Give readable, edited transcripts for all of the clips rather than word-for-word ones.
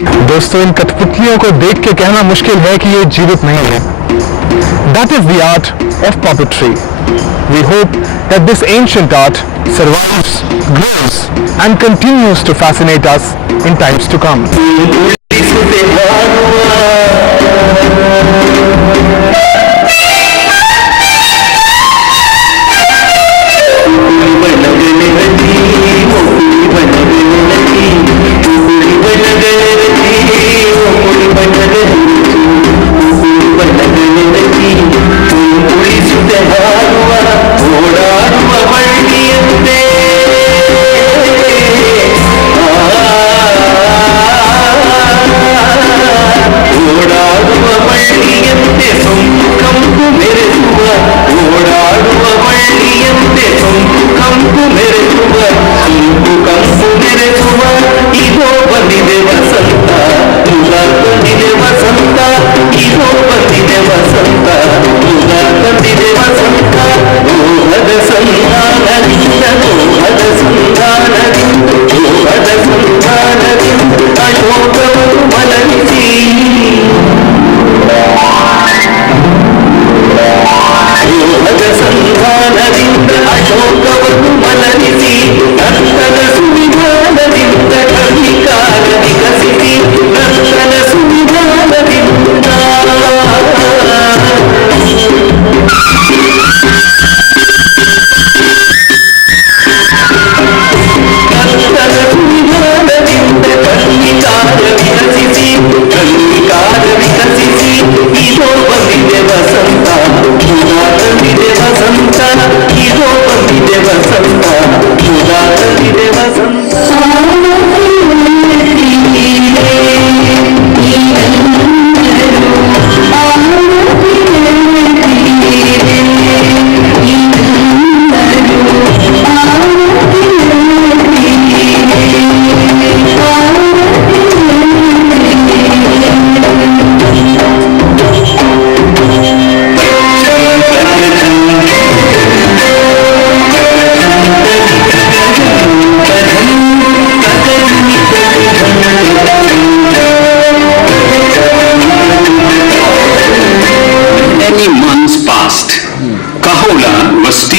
दोस्तों, इन कठपुतलियों को देख के कहना मुश्किल है कि ये जीवित नहीं है. That is the art of puppetry. We hope that this ancient art survives, grows, and continues to fascinate us in times to come.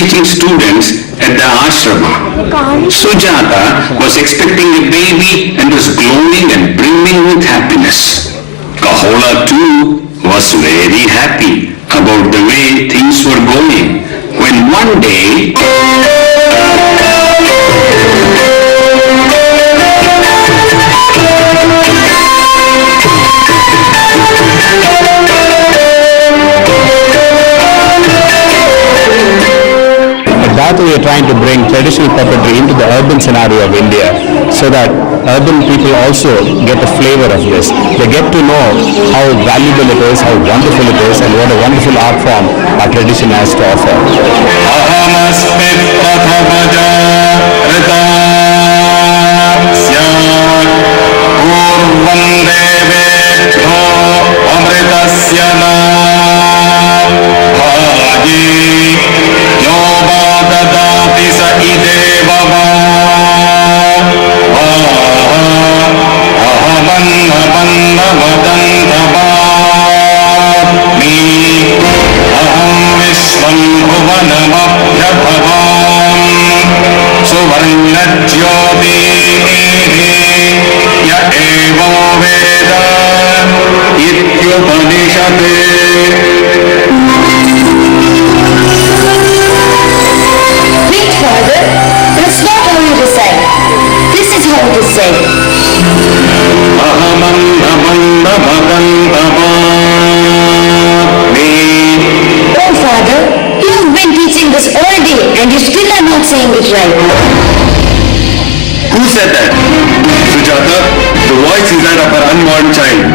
teaching students at the ashrama. Sujata was expecting a baby and was glowing and brimming with happiness. Kahola too was very happy about the way things were going when one day that we are trying to bring traditional puppetry into the urban scenario of India so that urban people also get a flavor of this. They get to know how valuable it is, how wonderful it is, and what a wonderful art form our tradition has to offer. And you still are not saying it right. Who said that? Sujata, the voice is that of an unborn child.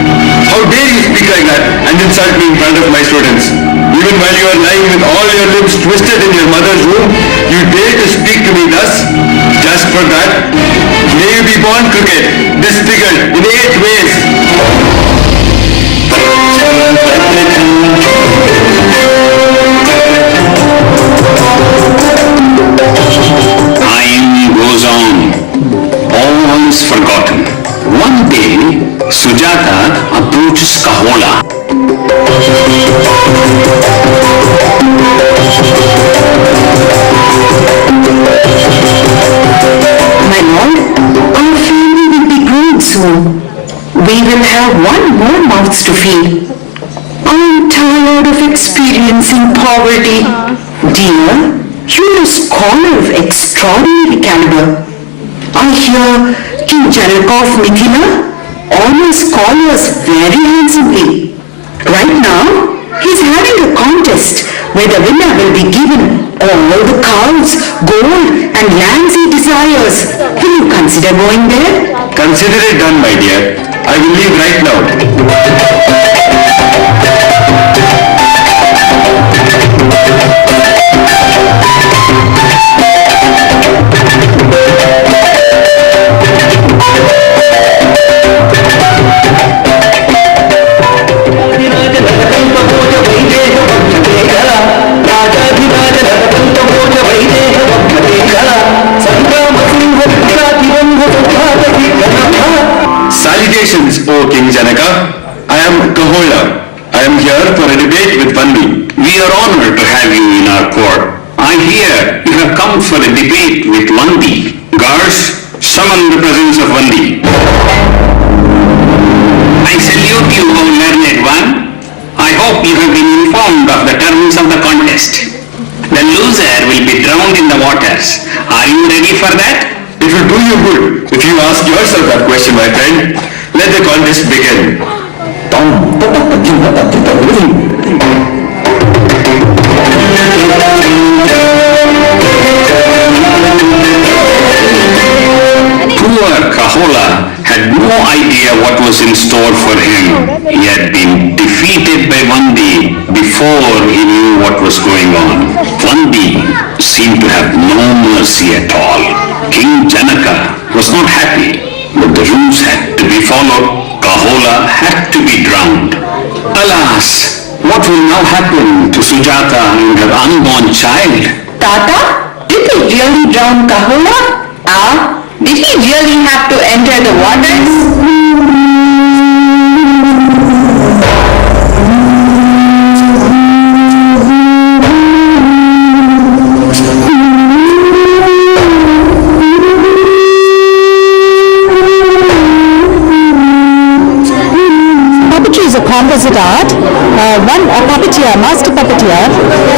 How dare you speak like that and insult me in front of my students? Even while you are lying with all your limbs twisted in your mother's womb, you dare to speak to me thus? Just for that? May you be born crooked, disfigured in 8 ways. Time goes on. All is forgotten. One day, Sujata approaches Kahola. My lord, our family will be growing soon. We will have one more mouth to feed. I'm tired of experiencing poverty. Dear, you're a scholar of extraordinary caliber. I hear King Janaka of Mithila honors scholars very handsomely. Right now, he's having a contest where the winner will be given all the cows, gold and lands he desires. Will you consider going there? Consider it done, my dear. I will leave right now. Salutations, O King Janaka. I am Kahola. I am here for a debate with Vandi. We are honored to have you in our court. I hear you have come for a debate with Vandi. Guards, summon the presence of Vandi. I salute you, O learned one. I hope you have been informed of the terms of the contest. The loser will be drowned in the waters. Are you ready for that? It will do you good if you ask yourself that question, my friend. Let the contest begin. Poor Kahola had no idea what was in store for him. He had been defeated by Vandi before he knew what was going on. Vandi seemed to have no mercy at all. King Janaka was not happy, but the rules had to be followed. Kahola had to be drowned. Alas, what will now happen to Sujata and her unborn child? Tata, did they really drown Kahola? Did he really have to enter the waters? Composite art. A puppeteer, master puppeteer,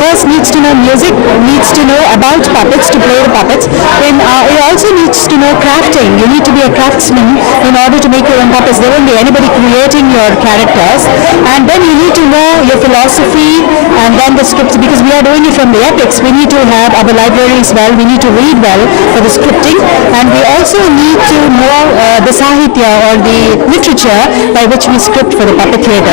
first needs to know music, needs to know about puppets, to play the puppets. Then he also needs to know crafting. You need to be a craftsman in order to make your own puppets. There won't be anybody creating your characters. And then you need to know your philosophy and then the scripts, because we are doing it from the epics. We need to have our libraries well, we need to read well for the scripting, and we also need to know the sahitya or the literature by which we script for the puppet theatre.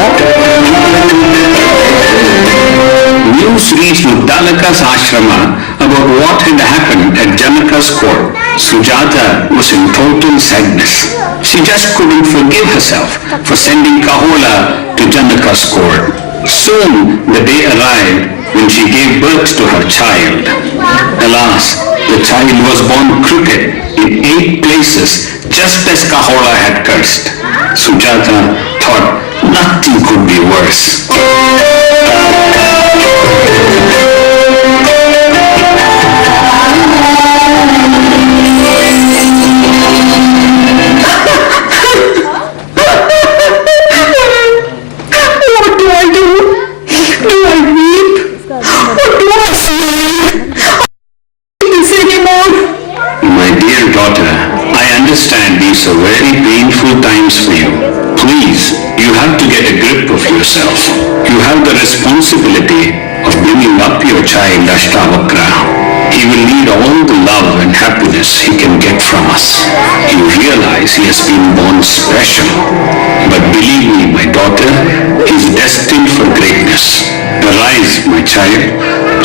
News reached Muddalaka's ashrama about what had happened at Janaka's court. Sujata was in total sadness. She just couldn't forgive herself for sending Kahola to Janaka's court. Soon the day arrived when she gave birth to her child. Alas, the child was born crooked in 8 places, just as Kahola had cursed. Sujata thought nothing could be worse. What do I do? Do I weep? Or do I say, this anymore? My dear daughter, I understand these are very painful times for you. Please, you have to get a grip of yourself. You have the responsibility of bringing up your child Ashtavakra. He will need all the love and happiness he can get from us. You realize he has been born special. But believe me, my daughter, he is destined for greatness. Arise, my child.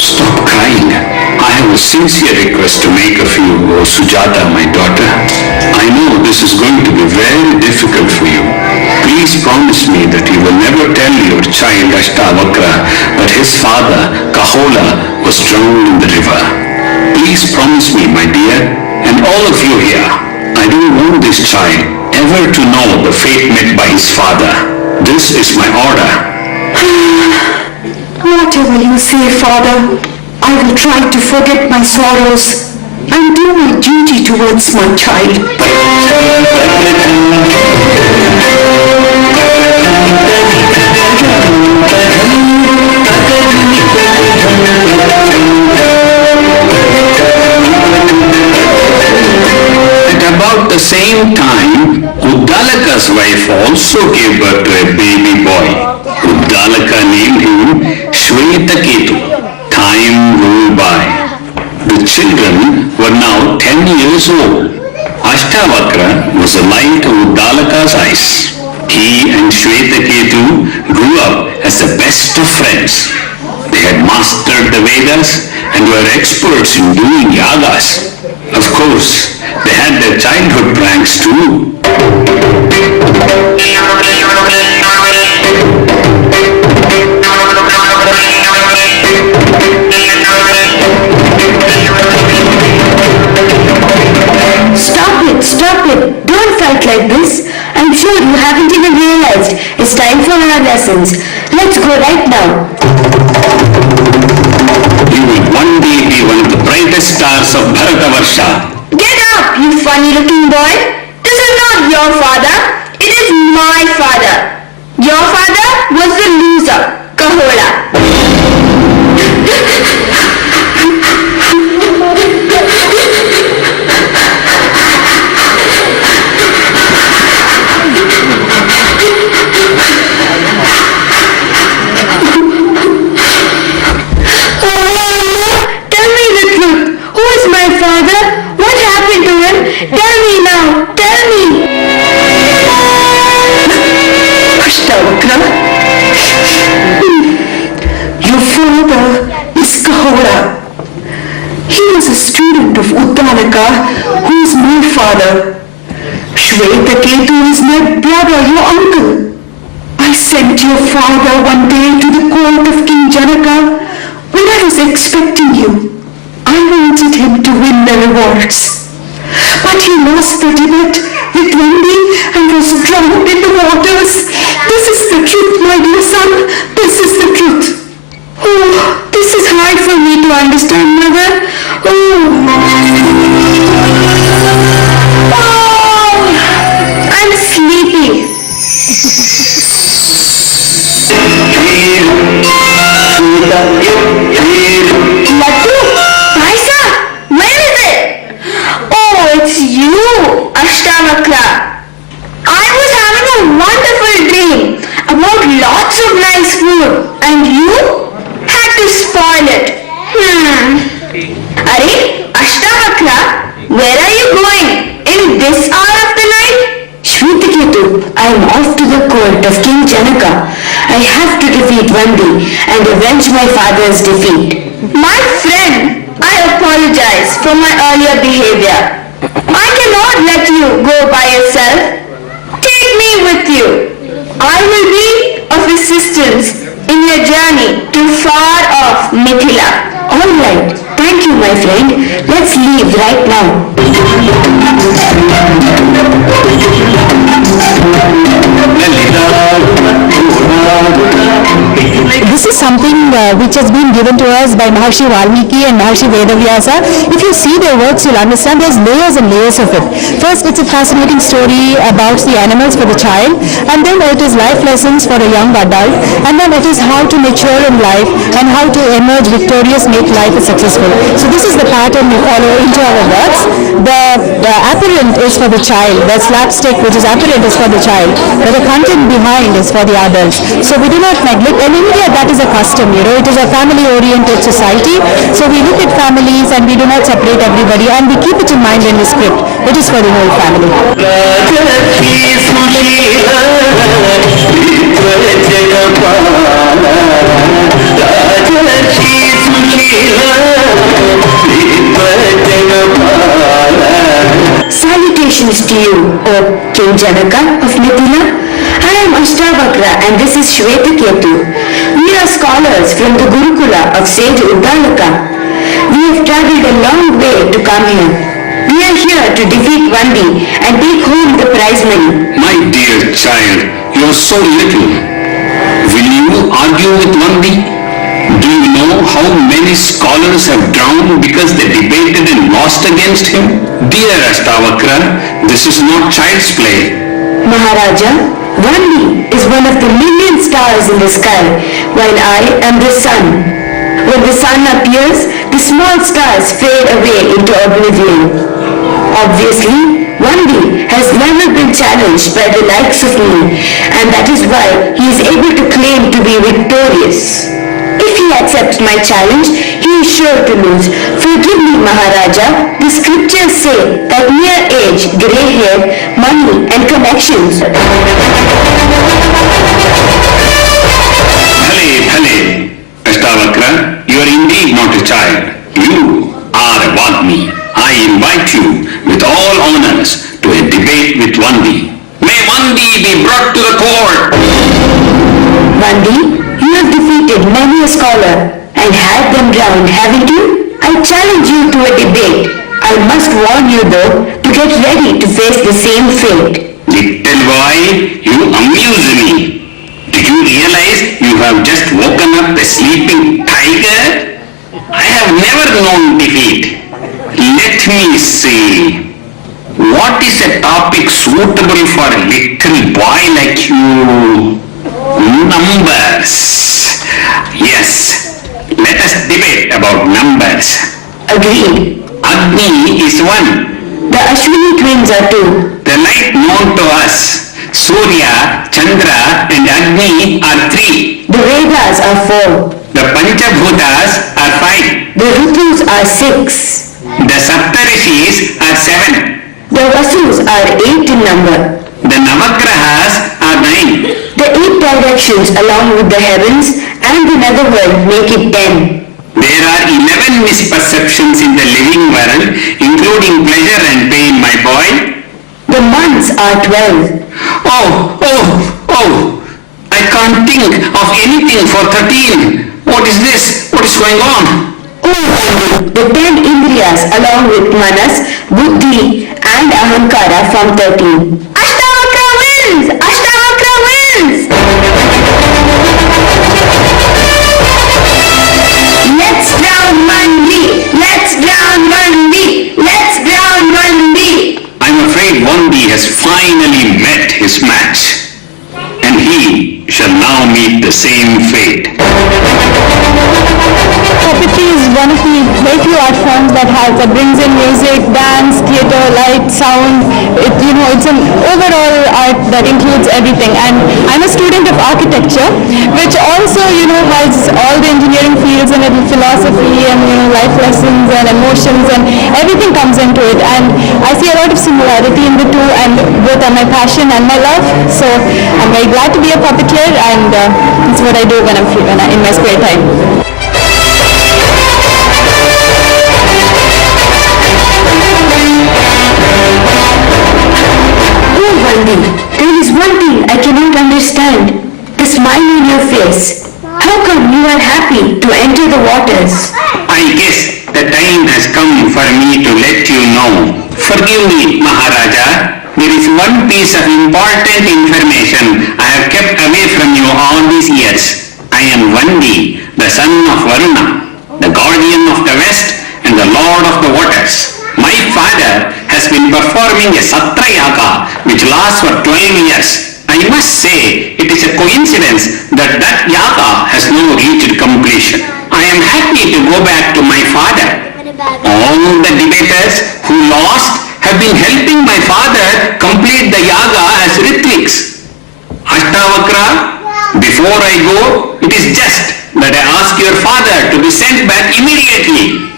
Stop crying. I have a sincere request to make of you, O Sujata, my daughter. I know this is going to be very difficult for you. Please promise me that you will never tell your child Ashtavakra that his father, Kahola, was drowned in the river. Please promise me, my dear, and all of you here, I don't want this child ever to know the fate met by his father. This is my order. Whatever you say, Father, I will try to forget my sorrows and do my duty towards my child. At about the same time, Uddalaka's wife also gave birth to a baby boy. Uddalaka named him Shwetaketu. Time rolled by. The children were now 10 years old. Ashtavakra was the light of Uddalaka's eyes. He and Shwetaketu grew up as the best of friends. They had mastered the Vedas and were experts in doing yagas. Of course, they had their childhood pranks too. Stop it. Don't fight like this. I'm sure you haven't even realized it's time for our lessons. Let's go right now. You will one day be one of the brightest stars of Bharatavarsha. Get up, you funny-looking boy. This is not your father. It is my father. Your father was the loser, Kahola. Tell me the truth. Who is my father? What happened to him? Tell me now. Tell me. Ashtavakra. Your father is Kahola. He was a student of Uddalaka, who is my father. Shwetaketu is my brother, your uncle. I sent your father one day to the court of King Janaka when I was expecting you. I wanted him to win the rewards. But he lost the debate with Wendy and was drowned in the waters. This is the truth, my dear son. This is the truth. Oh, this is hard for me to understand, mother. I'm sleepy. Laddu, Paisa, where is it? Oh, it's you, Ashtavakra. I was having a wonderful dream about lots of nice food and you had to spoil it. Are, Ashtavakra, where are you going in this hour of the night? Shwetaketu, I am off to the court of King Janaka. I have to defeat Vandi and avenge my father's defeat. My friend, I apologize for my earlier behavior. I cannot let you go by yourself. Take me with you. I will be of assistance in your journey to far-off Mithila. All right. Thank you, my friend. Let's leave right now. This is something which has been given to us by Maharshi Valmiki and Maharshi Vedavyasa. If you see their works, you'll understand there's layers and layers of it. First, it's a fascinating story about the animals for the child, and then it is life lessons for a young adult, and then it is how to mature in life and how to emerge victorious, make life successful. So this is the pattern we follow into our works. The apparent is for the child, the slapstick which is apparent is for the child, but the content behind is for the adults. So we do not neglect, and in India that is a custom, it is a family-oriented society. So we look at families and we do not separate everybody, and we keep it in mind in the script. It is for the whole family. Salutations to you, O King Janaka of Mithila. I am Ashtavakra and this is Shwetaketu. We are scholars from the Gurukula of sage Uddalaka. We have travelled a long way to come here. We are here to defeat Vandi and take home the prize money. My dear child, you are so little. Will you argue with Vandi? Do you know how many scholars have drowned because they debated and lost against him? Dear Ashtavakra, this is not child's play. Maharaja, Vandi is one of the million stars in the sky, while I am the sun. When the sun appears, the small stars fade away into oblivion. Obviously, Vandi has never been challenged by the likes of me, and that is why he is able to claim to be victorious. If he accepts my challenge, he is sure to lose. Forgive me, Maharaja. The scriptures say that mere age, grey hair, money and connections. Bhale, Ashtavakra, you are indeed not a child. You are a Vagmi. I invite you with all honors to a debate with Vandi. May Vandi be brought to the court. Vandi, you have defeated many a scholar and had them drowned, haven't you? I challenge you to a debate. I must warn you though to get ready to face the same fate. Little boy, you amuse me. Do you realize you have just woken up a sleeping tiger? I have never known defeat. Let me see. What is a topic suitable for a little boy like you? Numbers. Yes, let us debate about numbers. Agreed. Agni is one. The Ashwini twins are two. The light known to us, Surya, Chandra and Agni are three. The Vedas are four. The Panchabhutas are five. The Ritus are six. The Saptarishis are seven. The Vasus are eight in number. The Navagrahas are nine. The eight directions along with the heavens and the netherworld make it 10. There are 11 misperceptions in the living world, including pleasure and pain, my boy. The months are 12. Oh, I can't think of anything for 13. What is this? What is going on? Oh, the 10 Indriyas along with Manas, Buddhi and Ahankara from 13. Ashtavakra wins! Ashtavakra wins! Let's drown Vandi! Let's drown Vandi! Let's drown Vandi! I'm afraid Vandi has finally met his match, and he shall now meet the same fate. Puppetry is one of the very few art forms that brings in music, dance, theatre, light, sound. It's an overall art that includes everything. And I'm a student of architecture, which also, has all the engineering fields and philosophy and, life lessons and emotions and everything comes into it. And I see a lot of similarity in the two, and both are my passion and my love. So I'm very glad to be a puppeteer, and it's what I do when I'm free, in my spare time. Vandi, there is one thing I cannot understand. The smile on your face. How come you are happy to enter the waters? I guess the time has come for me to let you know. Forgive me, Maharaja. There is one piece of important information I have kept away from you all these years. I am Vandi, the son of Varuna, the guardian of the west and the lord of the waters. My father has been performing a Satra Yaga which lasts for 12 years. I must say it is a coincidence that Yaga has now reached completion. I am happy to go back to my father. All the debaters who lost have been helping my father complete the Yaga as Ritviks. Ashtavakra, before I go, it is just that I ask your father to be sent back immediately.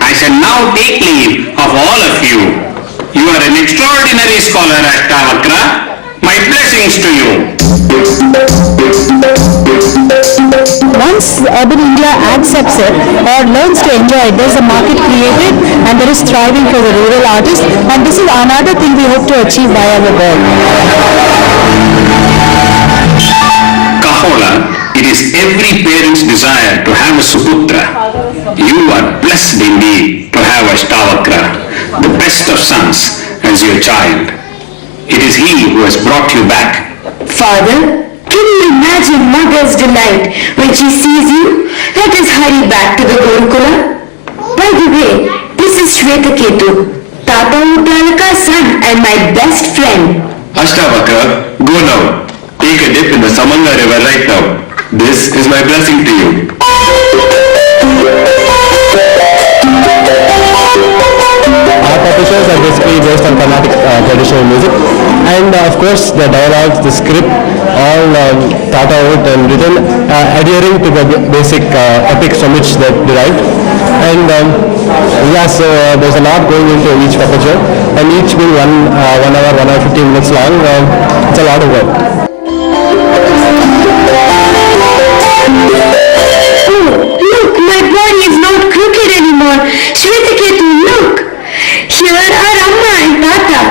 I shall now take leave of all of you. You are an extraordinary scholar, Ashtavakra. My blessings to you. Once Urban India accepts it or learns to enjoy it, there's a market created and there is thriving for the rural artist, and this is another thing we hope to achieve by our work. Kahola, it is every parent's desire to have a Suputra. You are blessed indeed to have Ashtavakra, the best of sons, as your child. It is he who has brought you back. Father, can you imagine mother's delight when she sees you? Let us hurry back to the Gurukula. By the way, this is Shvetaketu, Tata Uttalaka's son and my best friend. Ashtavakra, go now. Take a dip in the Samanga river right now. This is my blessing to you. Our puppet shows are basically based on Carnatic traditional music, and of course the dialogues, the script, all thought out and written, adhering to the basic epics from which they're derived. And so there's a lot going into each puppet show, and each being 1 hour, 1 hour 15 minutes long. It's a lot of work. Look, my body is not crooked anymore. Shvetaketu, look. Here are Amma and Tata.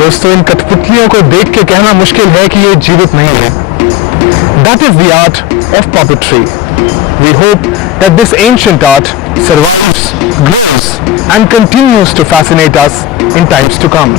दोस्तों, इन कठपुतलियों को देख के कहना मुश्किल है कि ये जीवित नहीं है. That is the art of puppetry. We hope that this ancient art survives, grows, and continues to fascinate us in times to come.